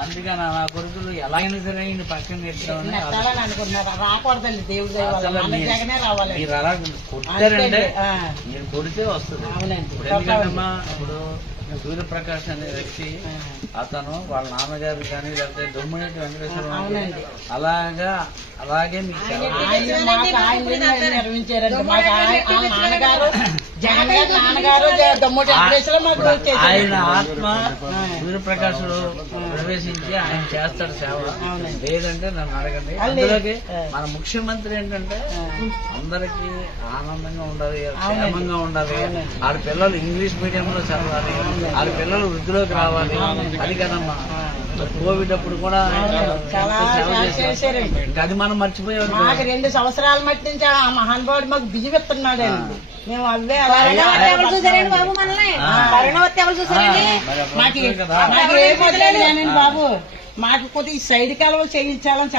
అందుకని నా కొడుకులు ఎలాగైనా సరే ఈయన పక్కన నెట్టామని అనుకుంటున్నారు. రాకూడదండి దేవుడి దయ వల్ల. మన జగనే రావాలి. మీరు అలా కొట్టారంటే మీరు కొడితే వస్తుంది. ఇప్పుడు ఎందుకంటమ్మా ఇప్పుడు సూర్యప్రకాష్ అనే వ్యక్తి అతను వాళ్ళ నాన్నగారు కానీ లేకపోతే దొమ్మినేటి వెంకటేశ్వర అలాగే మీకు నిర్మించారండి. నాన్నగారు జగన్ గారు నాన్నగారు దొమ్మటి ఆయన ఆత్మ సూర్యప్రకాశుడు ప్రవేశించి ఆయన చేస్తాడు సేవ. లేదంటే నన్ను అడగండి. అందులోకి మన ముఖ్యమంత్రి ఏంటంటే అందరికి ఆనందంగా ఉండాలి, క్షేమంగా ఉండాలి. ఆడ పిల్లలు ఇంగ్లీష్ మీడియంలో చదవాలి, ఆడ పిల్లలు వృద్ధిలోకి రావాలి. అది కదమ్మా కోవిడ్ అప్పుడు కూడా అది మనం మర్చిపోయాం. మాకు 2 సంవత్సరాల మట్టి నుంచి ఆ మహానుభావుడు మాకు బియ్యం ఇస్తున్నాడు అండి. మేము అవే మాకు ఏం మొదలైంది బాబు. మాకు కొద్దిగా సైడ్ కాలువలు చేయించాలని